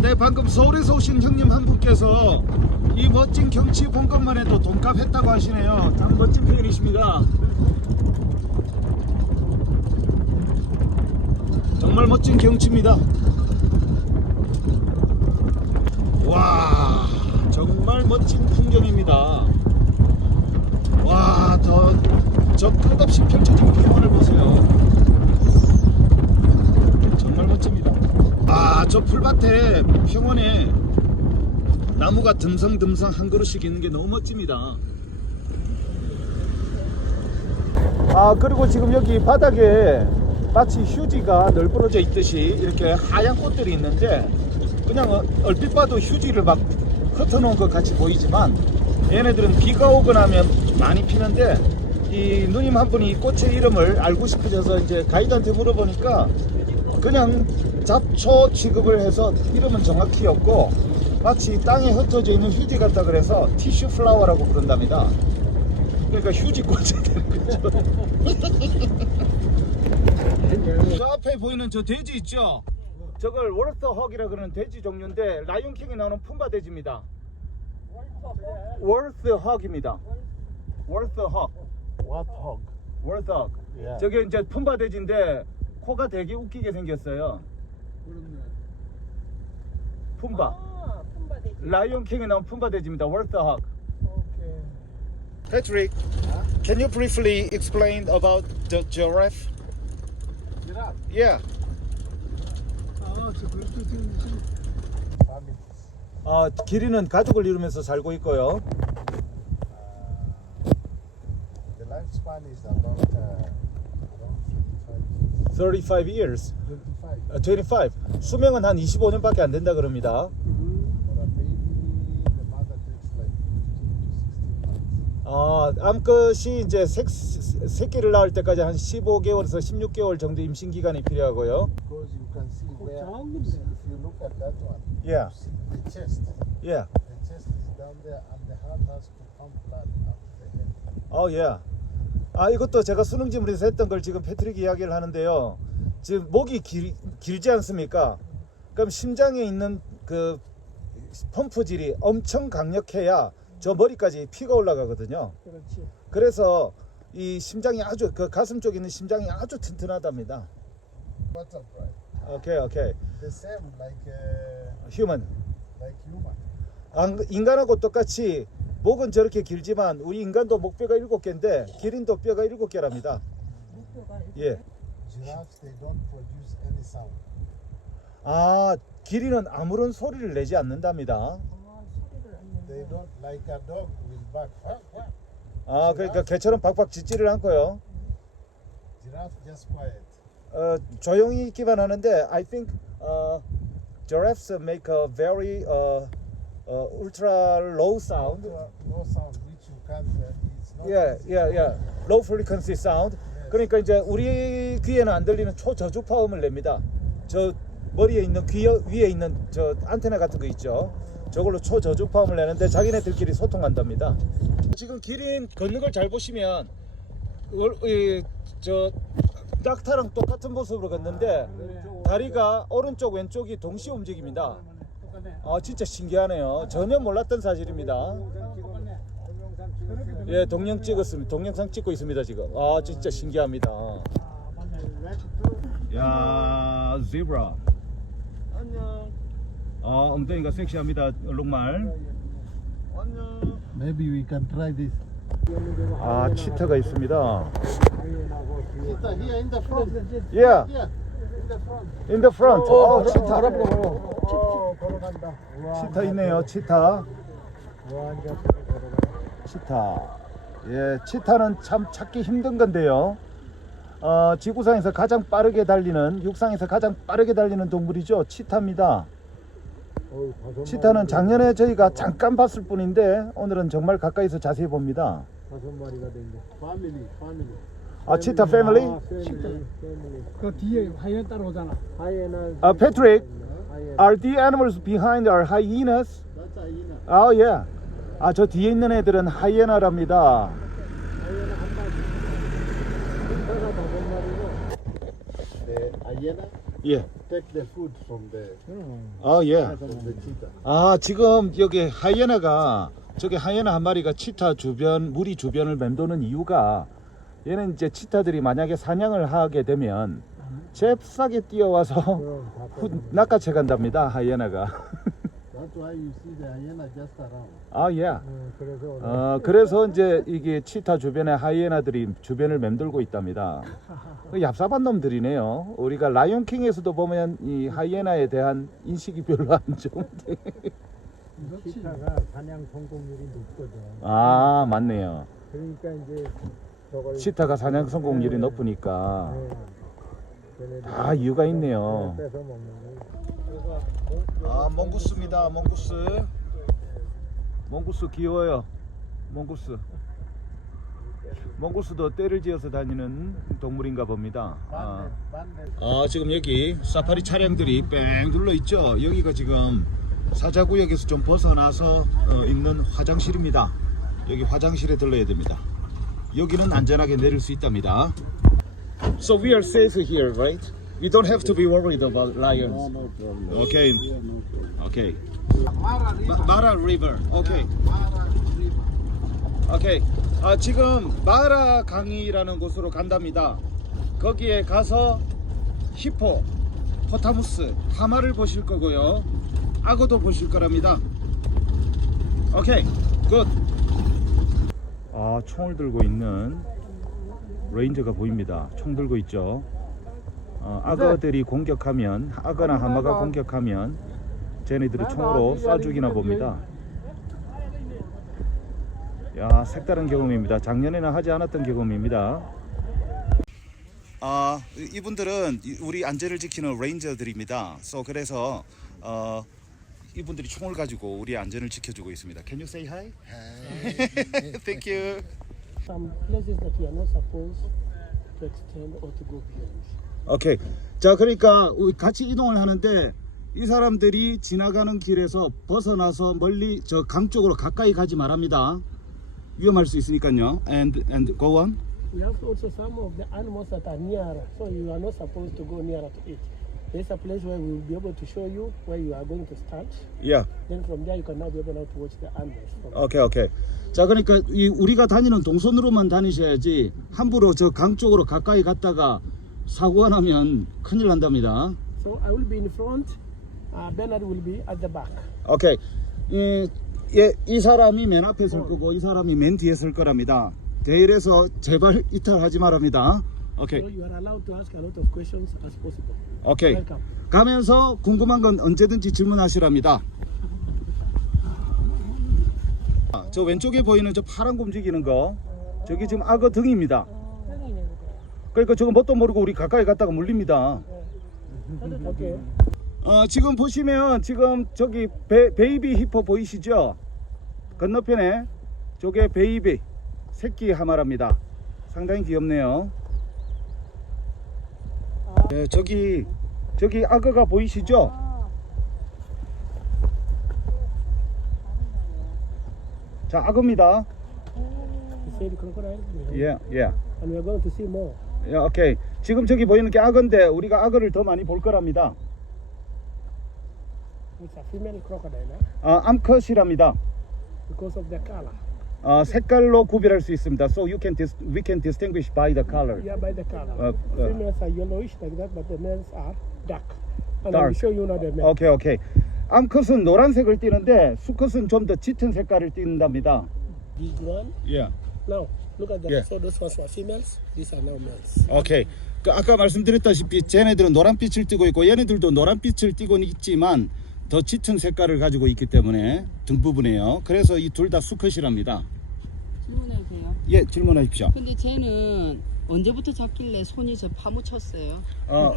네 방금 서울에서 오신 형님 한 분께서 이 멋진 경치 본 것만 해도 돈값 했다고 하시네요. 참 멋진 표현이십니다. 정말 멋진 경치입니다. 와 정말 멋진 풍경입니다. 와, 저, 저 끝없이 펼쳐진 평원을 보세요. 정말 멋집니다. 아, 저 풀밭에 평원에 나무가 듬성듬성 한 그루씩 있는 게 너무 멋집니다. 아, 그리고 지금 여기 바닥에 마치 휴지가 널브러져 있듯이 이렇게 하얀 꽃들이 있는데 그냥 어- 얼핏 봐도 휴지를 막 흩어놓은 것 같이 보이지만 얘네들은 비가 오거나 하면 많이 피는데 이 누님 한 분이 이 꽃의 이름을 알고 싶으셔서 이제 가이드한테 물어보니까 그냥 잡초 취급을 해서 이름은 정확히 없고 마치 땅에 흩어져 있는 휴지 같다 그래서 티슈 플라워라고 부른답니다. 그러니까 휴지 꽃이 되는 거죠. 저 앞에 보이는 저 돼지 있죠? 저걸 월스터 헉이라 그러는 돼지 종류인데 라이온킹에 나오는 푼바 돼지입니다. 월스 헉입니다. 월스 헉. What hog? 월스 헉. Yeah. 저게 이제 푼바 돼지인데 코가 되게 웃기게 생겼어요. 푼바. 아, 품바 돼지. 라이온 킹에 나온 푼바 돼지입니다. 월스 헉. Okay. Patrick, can you briefly explain about the giraffe? Giraffe. Yeah. Oh, so good to see Families. 아, 기린은 가족을 이루면서 살고 있고요. The lifespan is about uh, around 35 years. 25. 아, 25. 수명은 한 25년밖에 안 된다 그럽니다. For a baby, the mother takes like 15 to 16 months. 아, 암컷이 이제 색, 새끼를 낳을 때까지 한 15개월에서 16개월 정도 임신 기간이 필요하고요. Because you can see where, you see, if you look at that one, Yeah. you see the chest. 예. The chest is down there and the heart has to pump blood up to the head. 어, 예. 아, 이것도 제가 수능 지문에서 했던 걸 지금 패트릭 이야기를 하는데요. 지금 목이 길, 길지 않습니까? 그럼 심장에 있는 그 펌프질이 엄청 강력해야 저 머리까지 피가 올라가거든요. 그렇지. 그래서 이 심장이 아주 그 가슴 쪽에 있는 심장이 아주 튼튼하답니다. Butterfly. 오케이, 오케이. The same like uh, 휴먼. like human. 안- 인간하고 똑같이 목은 저렇게 길지만 우리 인간도 목뼈가 일곱 개인데 기린도 뼈가 일곱 개랍니다. 예. Giraffes they don't produce any sound. 아, 기린은 아무런 소리를 내지 않는답니다. 아, 소리를 안 They 낸다. don't like a dog will bark. Whack, whack. 아, 그러니까 개처럼 박박 짖지를 않고요. Giraffe just quiet. 어, 조용히 있기만 하는데 I think uh, giraffes make a very uh, uh, ultra low sound. No, no sound which you can't. Uh. 예, 예, 예. low frequency sound. 그러니까 이제 우리 귀에는 안 들리는 초저주파음을 냅니다. 저 머리에 있는 귀 위에 있는 저 안테나 같은 거 있죠. 저걸로 초저주파음을 내는데 자기네들끼리 소통한답니다. 지금 기린 걷는 걸 잘 보시면 월- 이, 저 낙타랑 똑같은 모습으로 걷는데 다리가 오른쪽 왼쪽이 동시에 움직입니다. 아 진짜 신기하네요. 전혀 몰랐던 사실입니다. 예, 동영 찍었습니다. 동영상 찍고 있습니다 지금. 아 진짜 신기합니다. 야, 제브라. 안녕. 아 엉덩이가 섹시합니다. 얼룩말. Maybe we can try this. 아 치타가 있습니다. Cheetah here in the front. Yeah, in the front. 어, 치타. 어, 걸어간다. 치타 있네요. 치타. 치타. 예, 치타는 참 찾기 힘든 건데요. 어, 지구상에서 가장 빠르게 달리는 육상에서 가장 빠르게 달리는 동물이죠. 치타입니다. 치타는 작년에 저희가 잠깐 봤을 뿐인데 오늘은 정말 가까이서 자세히 봅니다. 다섯 마리가 된대. Family, family. 아, 치타 패밀리? 그 뒤에 하이엔 따라오잖아. 하이에나. 아, Patrick, are the animals behind are hyenas? That's hyena. 아, 예. 아, 저 뒤에 있는 애들은 하이에나랍니다. 네, 하이에나. 예. take the food from the, 아, 예. from the cheetah. 아, 지금 여기 하이에나가 저기 하이에나 한 마리가 치타 주변 무리 주변을 맴도는 이유가 얘는 이제 치타들이 만약에 사냥을 하게 되면 잽싸게 뛰어와서 후, 낚아채 간답니다. 하이에나가. 아, 예. 음, 그래서 오늘 어, 그래서 이제 이게 치타 주변에 하이에나들이 주변을 맴돌고 있답니다. 그 얍삽한 놈들이네요. 우리가 라이온킹에서도 보면 이 하이에나에 대한 인식이 별로 안 좋은데. 치타가 사냥 성공률이 높거든. 아, 맞네요. 그러니까 이제 치타가 사냥 성공률이 높으니까 다 이유가 있네요. 아, 몽구스입니다. 몽구스. 몽구스 귀여워요. 몽구스. 몽구스도 때를 지어서 다니는 동물인가 봅니다. 아. 아 지금 여기 사파리 차량들이 뺑 둘러 있죠. 여기가 지금 사자구역에서 좀 벗어나서 어, 있는 화장실입니다. 여기 화장실에 들러야 됩니다. 여기는 안전하게 내릴 수 있답니다. So we are safe here, right? We don't have to be worried about lions. no problem. Okay, Yeah, no problem. okay. Mara River. Mara River. 오케이. 아, 지금 마라 강이라는 곳으로 간답니다. 거기에 가서 히포, 포타무스, 하마를 보실 거고요. 악어도 보실 거랍니다. 오케이. 굿. 아, 총을 들고 있는 레인저가 보입니다. 총 들고 있죠. 어, 악어들이 공격하면 악어나 하마가 공격하면 쟤네들을 총으로 쏴 죽이나 봅니다. 야 색다른 경험입니다. 작년에는 하지 않았던 경험입니다. 아 이분들은 우리 안전을 지키는 레인저들입니다. so 그래서 어, 이분들이 총을 가지고 우리 안전을 지켜주고 있습니다. Can you say hi? Thank you. some places that we are not supposed to extend or to go beyond. 오케이. 자 그러니까 같이 이동을 하는데 이 사람들이 지나가는 길에서 벗어나서 멀리 저 강 쪽으로 가까이 가지 말합니다. 위험할 수 있으니까요. And and go on. We have also some of the animals that are nearer, so you are not supposed to go nearer to it. There's a place where we will be able to show you where you are going to start. Yeah. Then from there you can now be able now to watch the animals. From 오케이 오케이. 자 그러니까 이 우리가 다니는 동선으로만 다니셔야지 함부로 저 강 쪽으로 가까이 갔다가 사고가 나면 큰일 난답니다. So I will be in front, uh, Bernard will be at the back. 오케이. 이, 예, 이 사람이 맨 앞에 설 거고 이 사람이 맨 뒤에 설 거랍니다. 대일에서 제발 이탈하지 말합니다. So 오케이. you are allowed to ask a lot of questions as possible. 오케이. Welcome. 가면서 궁금한 건 언제든지 질문하시랍니다. 아, 저 왼쪽에 보이는 저 파란 거 움직이는 거 저기 지금 악어 등입니다. 그러니까 저거 뭣도 모르고 우리 가까이 갔다가 물립니다. Okay. 어, 지금 보시면 지금 저기 베, 베이비 히포 보이시죠? 건너편에 저게 베이비 새끼 하마랍니다. 상당히 귀엽네요. 네, 저기 저기 악어가 보이시죠? 자, 악어입니다. 예, 예. And we are going to see more. 예, 오케이. 지금 저기 보이는 게 악어인데 우리가 악어를 더 많이 볼 거랍니다. It's a female crocodile eh? 아, 암컷이랍니다. because of the color. 어, 색깔로 구별할 수 있습니다. So you can dis- we can distinguish by the color. Yeah, by the color. Uh, uh. females are yellowish like that, but the males are dark. And Dark. will show you now the male. 오케이 오케이. 암컷은 노란색을 띠는데 수컷은 좀 더 짙은 색깔을 띠는답니다. This one. 예. Now, look at that. Yeah. So those ones were females. These are now males. 오케이. 그 아까 말씀드렸다시피 쟤네들은 노란빛을 띠고 있고 얘네들도 노란빛을 띠고 있지만 더 짙은 색깔을 가지고 있기 때문에 등 부분에요. 그래서 이 둘 다 수컷이랍니다. 질문해도 돼요? 예, 질문하십시오. 근데 쟤는 언제부터 잡길래 손이 저 파묻혔어요? Uh,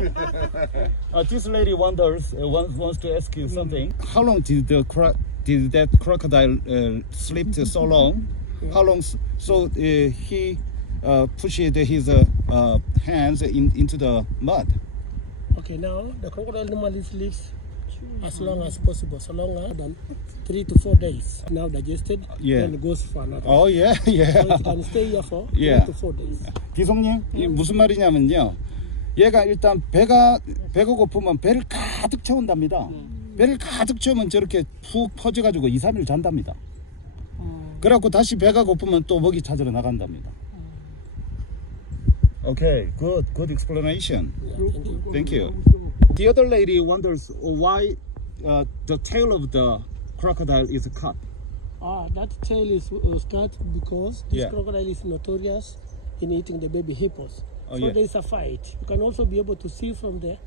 uh, this lady wonders uh, wants, wants to ask you something. How long did the cro- did that crocodile uh, sleep so long? How long? s- So uh, he uh, pushed his uh, uh, hands in, into the mud. Okay, now the crocodile normally sleeps as long as possible, so longer than three to four days. Now digested, Yeah. then goes for another. Oh yeah, So yeah. it can stay here for Yeah. three to four days. 기성님, 이 무슨 말이냐면요. 얘가 일단 배가 배가 고프면 배를 가득 채운답니다. 배를 가득 채우면 저렇게 푹 퍼져가지고 2, 3일 잔답니다. 그래갖고 다시 배가 고프면 또 먹이 찾으러 나간답니다. Okay, good, good explanation. Thank you. The other lady wonders why uh, the tail of the crocodile is cut. Ah, that tail is uh, cut because this Yeah. crocodile is notorious in eating the baby hippos. Oh, so yeah. there is a fight. You can also be able to see from the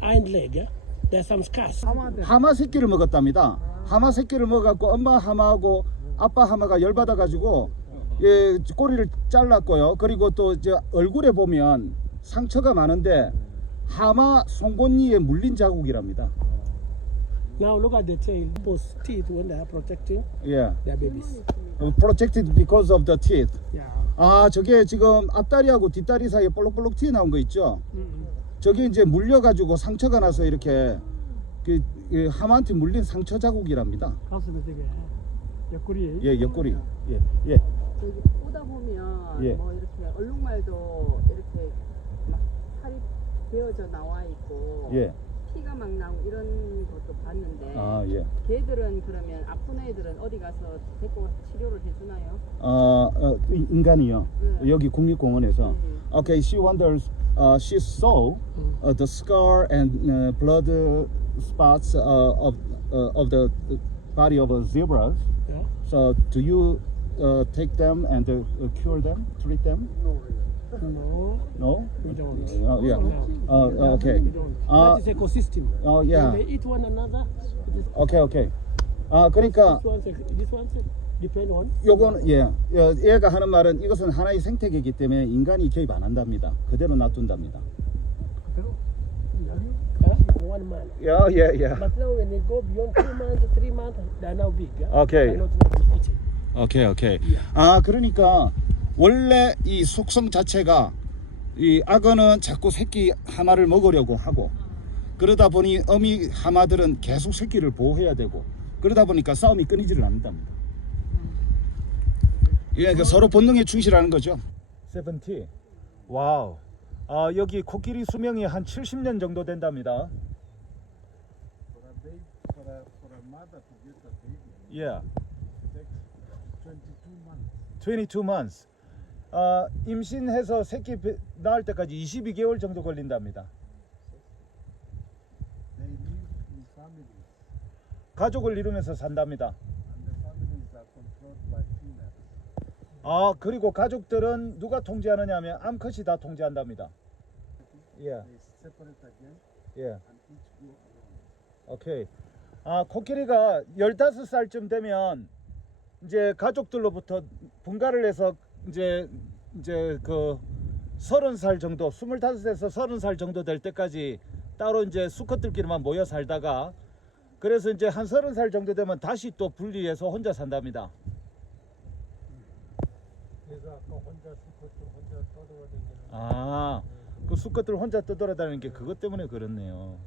hind leg. Yeah? There's some scars. 하마 새끼를 먹었답니다. 하마 새끼를 먹어갖고 엄마 하마하고 아빠 하마가 열받아 가지고 예, 꼬리를 잘랐고요. 그리고 또저 얼굴에 보면 상처가 많은데 하마 송곳니에 물린 자국이랍니다. Now look at the tail. Hippos' teeth when they are protecting 예, their babies. protected because of the teeth. Yeah. 아, 저게 지금 앞다리하고 뒷다리 사이에 볼록볼록 튀어나온 거 있죠? 저게 이제 물려가지고 상처가 나서 이렇게 그, 그 하마한테 물린 상처 자국이랍니다. 가슴에 되게 옆구리에. 예, 옆구리. 예, 예. 저기 보다 보면 예. 뭐 이렇게 얼룩말도 이렇게 막 살이 베어져 나와 있고 예. 피가 막 나오고 이런 것도 봤는데 아, 예. 걔들은 그러면 아픈 애들은 어디 가서 데리고 가서 치료를 해주나요? 어, 어 인- 인간이요. 네. 여기 국립공원에서. 음. Okay, she wonders. Uh, she saw uh, the scar and uh, blood uh, spots uh, of uh, of the body of uh, zebras. Yeah. So, do you uh, take them and uh, cure them, treat them? No, No. we don't. Oh, yeah. Uh, okay. We don't. Uh, that is ecosystem. Oh, When yeah. they eat one another. It is, Okay, okay. 아, 그러니까 this one, this one depend on. 요건 예, 예, 얘가 하는 말은 이것은 하나의 생태계이기 때문에 인간이 개입 안 한답니다. 그대로 놔둔답니다. Huh? One month. 야, 예, 예. But now when they go beyond two months, three months, they are now big. Yeah? Okay. They are not now eaten. 오케이, 오케이. 아, 그러니까 원래 이 속성 자체가 이 악어는 자꾸 새끼 하마를 먹으려고 하고 그러다 보니 어미 하마들은 계속 새끼를 보호해야 되고 그러다 보니까 싸움이 끊이지를 않는답니다. 예, 그러니까 서로 본능에 충실하는 거죠. 70. 와우. 아, 여기 코끼리 수명이 한 70년 정도 된답니다. For a baby, for a for a mother to get a baby 예. takes 22 months. 22 months. 아, 임신해서 새끼 배- 낳을 때까지 22개월 정도 걸린답니다. 가족을 이루면서 산답니다. 아, 그리고 가족들은 누가 통제하느냐 하면 암컷이 다 통제한답니다. 예. 예. 오케이. 아, 코끼리가 15살쯤 되면 이제 가족들로부터 분가를 해서 이제 이제 그 30살 정도, 25에서 30살 정도 될 때까지 따로 이제 수컷들끼리만 모여 살다가 그래서 이제 한 30살 정도 되면 다시 또 분리해서 혼자 산답니다. 그래서 아까 혼자 수컷도 혼자 떠돌아다니는 아, 그 수컷들 혼자 떠돌아다니는 게 그것 때문에 그렇네요.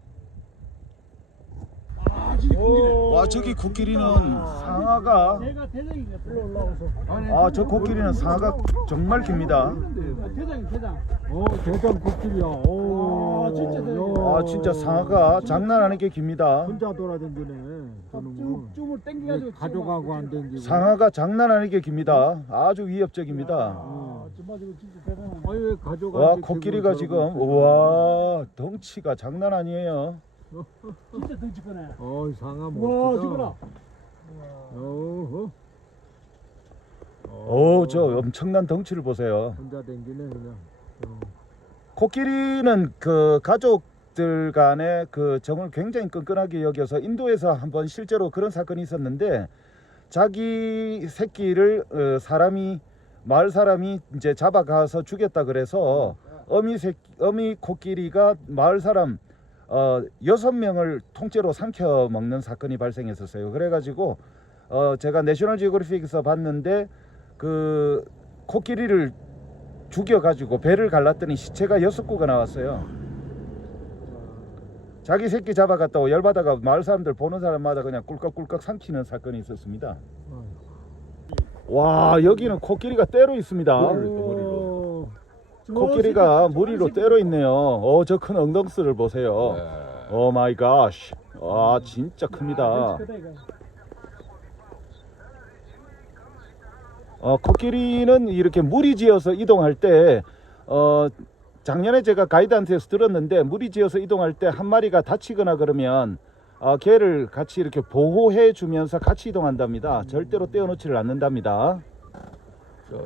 와, 저기 코끼리는 상아가 내가 대장이가 불러 올라와서. 아, 저 코끼리는 상아가 정말 깁니다. 대장이 대장. 어 대장 코끼리야 오 아, 진짜 대장. 아, 진짜 상아가 장난 아니게 깁니다. 혼자 돌아다니네 저놈은 쭈물 땡겨가지고. 가져가고 안 댕기고 상아가 장난 아니게 깁니다. 아주 위협적입니다. 아, 정말 이거 진짜 대단하네. 아니 왜 가져가 와, 코끼리가 지금 우와, 덩치가 장난 아니에요. 진짜 덩치 크네. 어 상아 와, 멋지다 죽어라. 어허 오, 저 엄청난 덩치를 보세요. 혼자 댕기네 그냥 어. 코끼리는 그 가족들 간의 그 정을 굉장히 끈끈하게 여겨서 인도에서 한번 실제로 그런 사건이 있었는데 자기 새끼를 어, 사람이 마을 사람이 이제 잡아가서 죽였다 그래서 어미 새끼 어미 코끼리가 마을 사람 어 여섯 명을 통째로 삼켜 먹는 사건이 발생했었어요. 그래가지고 어 제가 내셔널 지오그래픽에서 봤는데 그 코끼리를 죽여가지고 배를 갈랐더니 시체가 여섯 구가 나왔어요. 자기 새끼 잡아갔다고 열받아가 마을 사람들 보는 사람마다 그냥 꿀꺽꿀꺽 삼키는 사건이 있었습니다. 와 여기는 코끼리가 때로 있습니다. 어, 코끼리가 무리로 때려 있네요. 어, 저 큰 엉덩스를 보세요. 오 마이 갓. 아, 진짜 큽니다. 어, 코끼리는 이렇게 무리 지어서 이동할 때, 어, 작년에 제가 가이드한테서 들었는데, 무리 지어서 이동할 때 한 마리가 다치거나 그러면, 어, 개를 같이 이렇게 보호해 주면서 같이 이동한답니다. 절대로 떼어놓지를 않는답니다. 저,